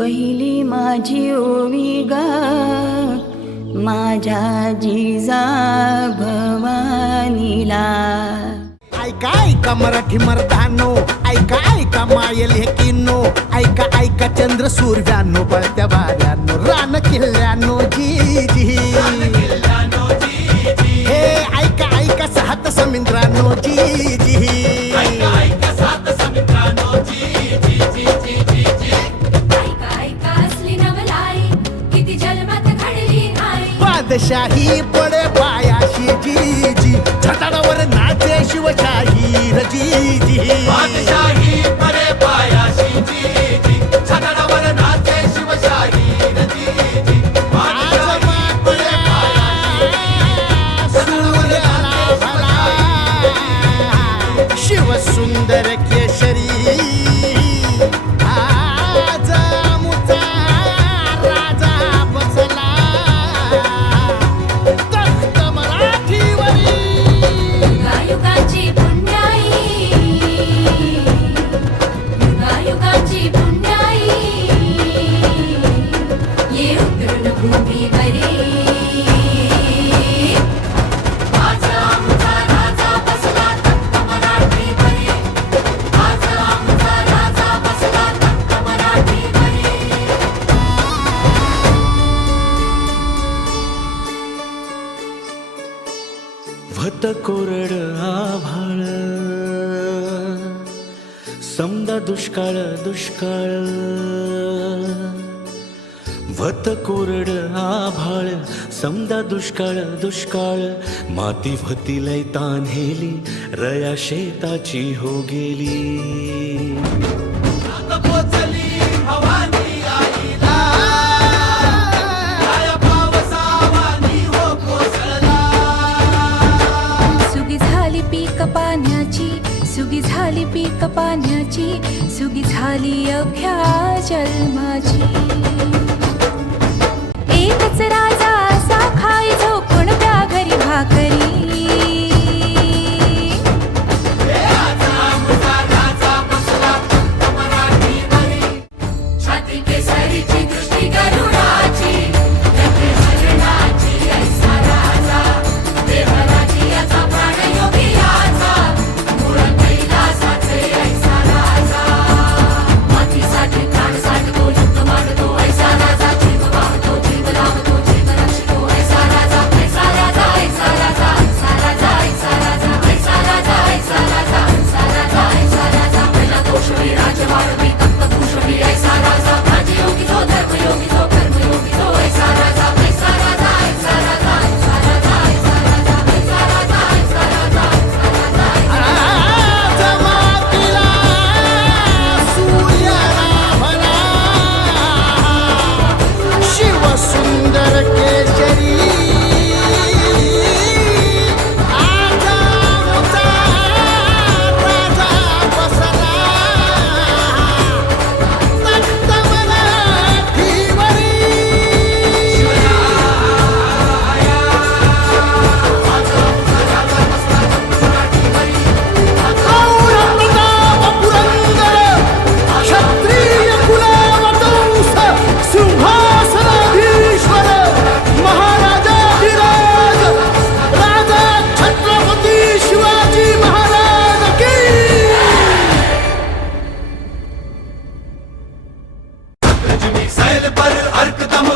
पहिली माझी ओवी गा माझ्या जिजा भवानीला. ऐका ऐका मराठी मर्दानो, ऐका ऐका मायल हे किन्नो, ऐका ऐका चंद्र सूर्यानो, बळत्या वाऱ्यानो, रान किल्ल्यानो जी जी. हे ऐका ऐका सात समुद्रानो जी जी. बादशाही पडे पायाशी जी जी, छताडावर नाचे शिवशाही जी जी. बादशाही पडे पायाशी जी जी, छताडावर नाचे शिवशाही जी जी. बादशाही पडे पायाशी सूर्याला भला शिव सुंदर केशरी. आज मुचा राजा बसला तख्त मराठीवरी. युगायुगाची पुण्याई, युगायुगाची पुण्याई, ये उतरून भूमीवरी. आज आमचा राजा बसला तख्त मराठीवरी. आज आमचा राजा बसला तख्त मराठीवरी. भत कोरड आभाळ, समदा दुष्काळ दुष्काळ. भत कोरड आभाळ, समदा दुष्काळ दुष्काळ. माती भती लय तान्हेली, रया शेताची हो गेली. आता पोचली भवानी आईला, काय पावसावानी हो कोसळला. सुगी झाली पीक पाण्याची, सुगी झाली पीक पाण्याची, सुगी झाली अभ्या जन्माची. एकच राजा असा खाई झोपून त्या घरी भाकरी. आज आमचा राजा बसला तख्त मराठीवरी. छाती केसरीची दृष्टी गरुडाची, गती शरणाची ऐसा राजा. देवराजी याचा प्राण योगी याचा, मूळ कैलासाचे ऐसा राजा. मातीसाठी प्राण साठतो, युद्ध मांडतो ऐसा राजा. जीव वाहतो, जीव लावतो, जीव रक्षतो ऐसा राजा. ऐसा राजा, ऐसा राजा, ऐसा राजा, ऐसा राजा, ऐसा राजा, ऐसा राजा, ऐसा राजा, ऐसा राजा. पहिला दोषवी राजवाडवी तख्त भूषवी ऐसा राजा. राजयोगी जो धर्मयोगी जो कर्मयोगी जो ऐसा राजा. ऐसा राजा, ऐसा राजा, ऐसा राजा, ऐसा राजा, ऐसा राजा, ऐसा राजा, ऐसा राजा. आज मातीला सूर्याला भला शिव सुंदर केशरी. आज मुचा राजा बसला तख्त मराठीवरी. औरंगजेब पुरंदर क्षत्रिय कुलावतंस सिंहासनाधीश्वर महाराजाधिराज राजा छत्रपती शिवाजी महाराज की. सैल पर अर्क दम